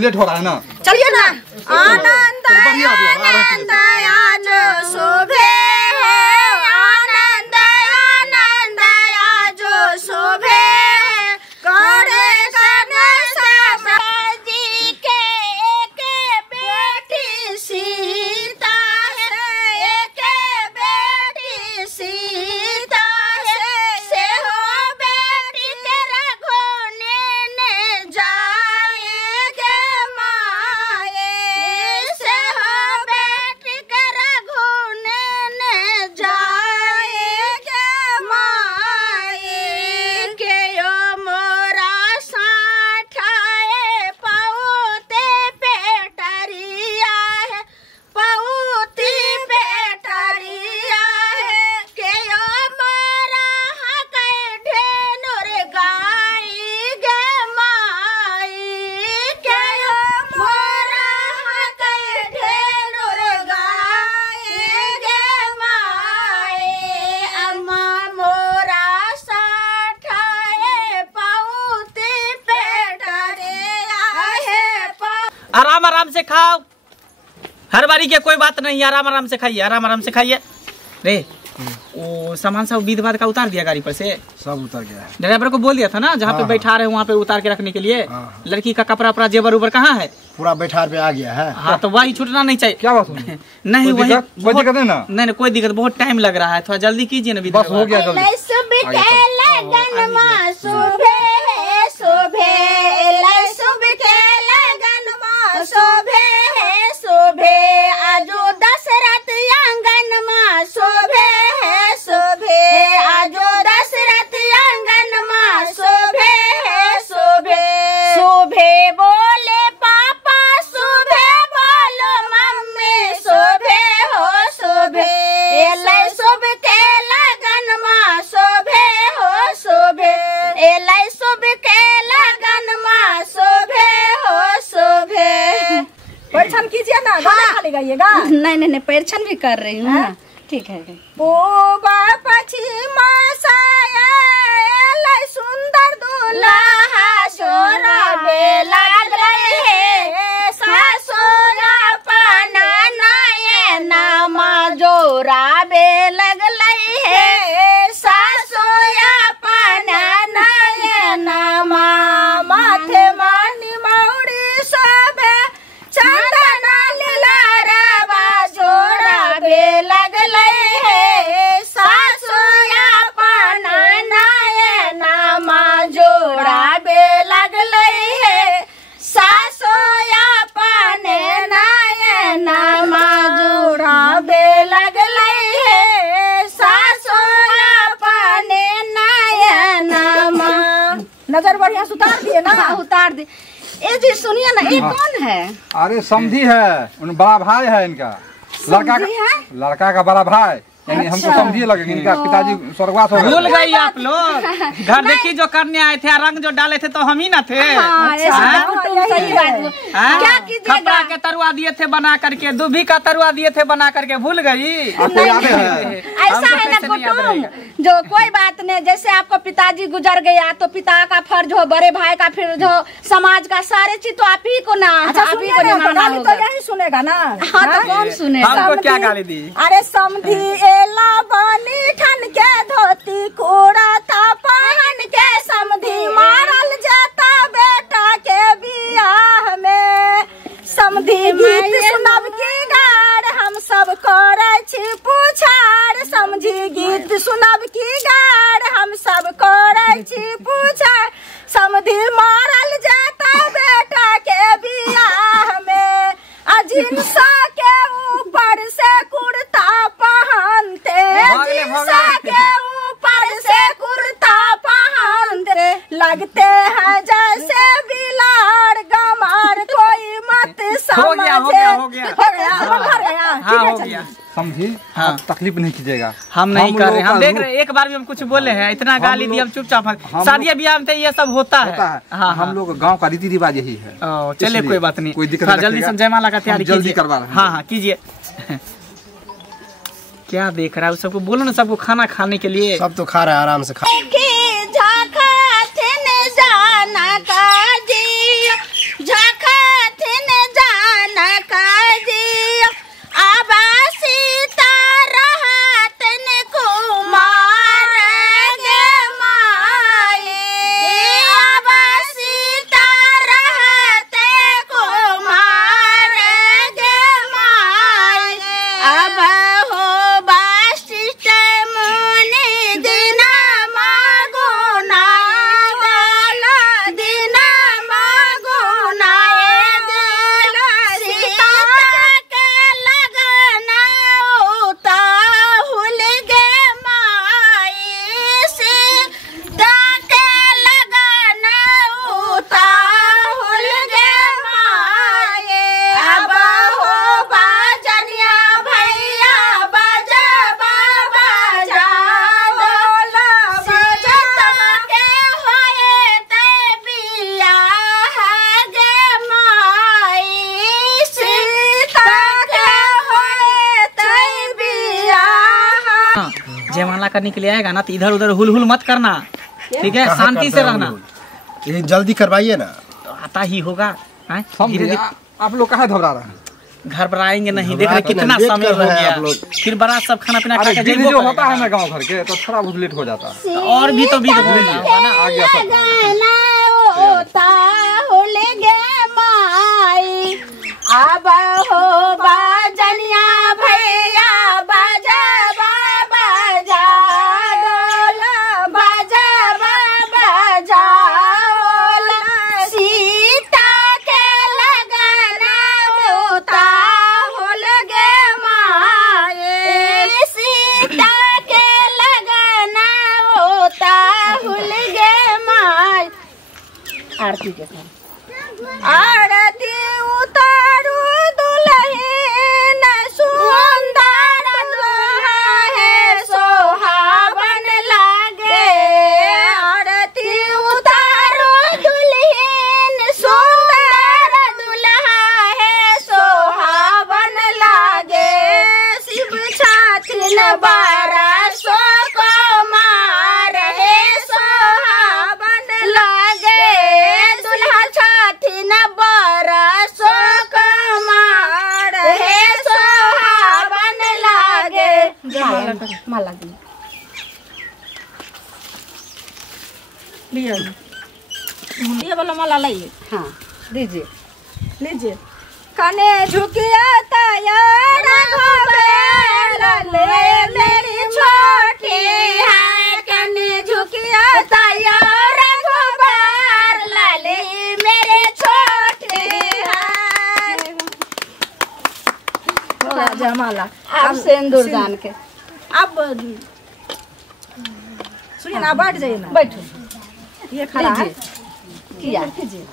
Late हो रहा है ना। चलिए ना। आनंद आनंद आज शोभे आनंद आनंद आज शोभे करे जी के एक बेटी सीता है एक बेटी सीता है से हो बेटी तेरा घोने ने जाएगे माए से हो बेटी तेरा घोने ने जाएगे माए के यो मोरा साठाए पौते पेटरिया है पौती पेटरिया है के यो मोरा हकै ढेनुर गाई गे माई के यो मोरा हकै ढेनुर गाई गे माई अम्मा मोरा साठाए पौती पेटरिया है आराम आराम से खाओ, हर बारी के कोई बात नहीं, आराम आराम से खाइए, आराम आराम से खाइए। रे वो सामान सब बीत बाद का उतार दिया गाड़ी पर से? सब उतर गया है। ड्राइवर को बोल दिया था ना जहाँ पे बैठा रहे वहाँ पे उतार के रखने के लिए। लड़की का कपड़ा उपड़ा जेवर उबर कहाँ है? पूरा बैठार पे आ गया है। हाँ तो वही छूटना नहीं चाहिए। क्या बात हुई? नहीं वही कोई दिक्कत है ना? नहीं कोई दिक्कत, बहुत टाइम लग रहा है, थोड़ा जल्दी कीजिए ना। बस हो गया जल्दी। शोभे है शोभे आजो दशरथ आंगन माँ शोभे है शोभे आजो दशरथ आंगन माँ शोभे है शोभे शोभे बोले पापा शोभे बोलो मम्मी शोभे हो शोभे एलै शुभ के लगन माँ शोभे हो शोभे एलै शुभ के लगन माँ शोभे हो शोभे। परिछन कीजिए ना, गाना खाली गाइएगा। नहीं परिछन भी कर रही हूँ। ठीक है। पूर्व पश्चिम साया सुंदर दूल्हा सोरा बेला रहे सासोरा पाना नयना माँ जोरा बे लग है सासोया पाना नयना माँ माथे मानी मौड़ी सोबे चंदन लीलारवा जोरा बे लग है सासोया पाना नयना माँ जोरा बे लग है सासोया पाने नयना माँ जोरा बे लग है सासोया पाने नयना माँ। नजर बढ़िया से उतार दिए ना। उतार दी। ए जी सुनिए ना, ये कौन है? अरे समधी है, बड़ा भाई है इनका। लड़का का बड़ा भाई, यानी हमको समझिए लगे इनका पिताजी स्वर्गवास हो गए। भूल गई आप लोग, घर देखी जो करने आए थे, रंग जो डाले थे तो हम ही ना थे। खपरा के तरुआ दिए थे बना करके, दुभी का तरुआ दिए थे बना करके, भूल गई? ऐसा है ना कुटुम, जो कोई बात नहीं, जैसे आपको पिताजी गुजर गया तो पिता का फर्ज हो, बड़े भाई का फर्ज हो, समाज का सारे चीज तो आप ही को ना, आप ही को निभाना होगा। तो यही सुनेगा ना। हाँ तो कौन सुनेगा? हमको क्या गाली दी? अरे समधी एला बनी ठन के धोती कोड़ा था पहन के समधी मारल जाता बेटा के बियाह में। समधी गीत सुनब की गाड़ हम सब करे छी पुछाड़, समझी गीत सुनब की गाड़ हम सब करे छी पुछाड़, समधी मारल जाता बेटा के बियाह में। अजिंसा के ऊपर से कुर्ता पहनते, अजिंसा के ऊपर से कुर्ता पहनते, लगते हैं जैसे बिलाड़ गमार, कोई मत समझे। हो गया हो गया। हाँ हो गया। समझी? हाँ। तकलीफ नहीं कीजिएगा, हम नहीं कर रहे, हम देख रहे, एक बार भी हम कुछ बोले हैं, इतना गाली दिया, हम चुपचाप। शादी ब्याह में ये सब होता है। हाँ हम लोग गांव का रीति रिवाज यही है। चलिए कोई बात नहीं, कोई दिक्कत जल्दी से जयमाला का तैयारी जल्दी करवा रहे हैं। हाँ कीजिए। क्या देख रहा है? सबको बोलो ना, सबको खाना खाने के लिए। सब तो खा रहा है, आराम से खा। झाखा थे न जाना का जी, झाखा करने के लिए आएगा ना तो इधर उधर हुल मत करना, ठीक है? शांति से रहना। ये जल्दी करवाइए ना। तो आता ही होगा। समझिए, आप लोग कहाँ घबरा रहे हैं? घर पर आएंगे नहीं, देख रहे कितना समय हो गया, फिर बारात सब खाना पीना खा के विधि जो होता है ना गांव घर के, तो थोड़ा बहुत लेट हो जाता है। और भी तो विधि होगा ना। आ गया सब। अब हो बाजनिया भैया बाजा बाजा डोल बाजा बाजा सीता के लगना होता होल गे माए, सीता के लगना होता होल गे माए। आरती के साथ आरती उतारू दुल्हन सुंदर दुल्हा है सोहावन लागे। आरती उतारू दुल्हन सुंदर दुल्हा है सोहावन लागे। शिव छाथिन बारसो को मार है सोहावन लागे। दुल्हा छाथिन बारसो को मार है सोहावन लागे। माला दी ये वाला माला लाइए। हाँ दीजिए, लीजिए। कने झुकिया तैयार ले मेरी छोटी है, कने झुकिया तैयार लाले मेरे छोटे है। जमाला अब सिंदूर दान के अब सुनिए ना, बैठ जाइए ना, बैठो। ये खड़ा है किया कीजिए।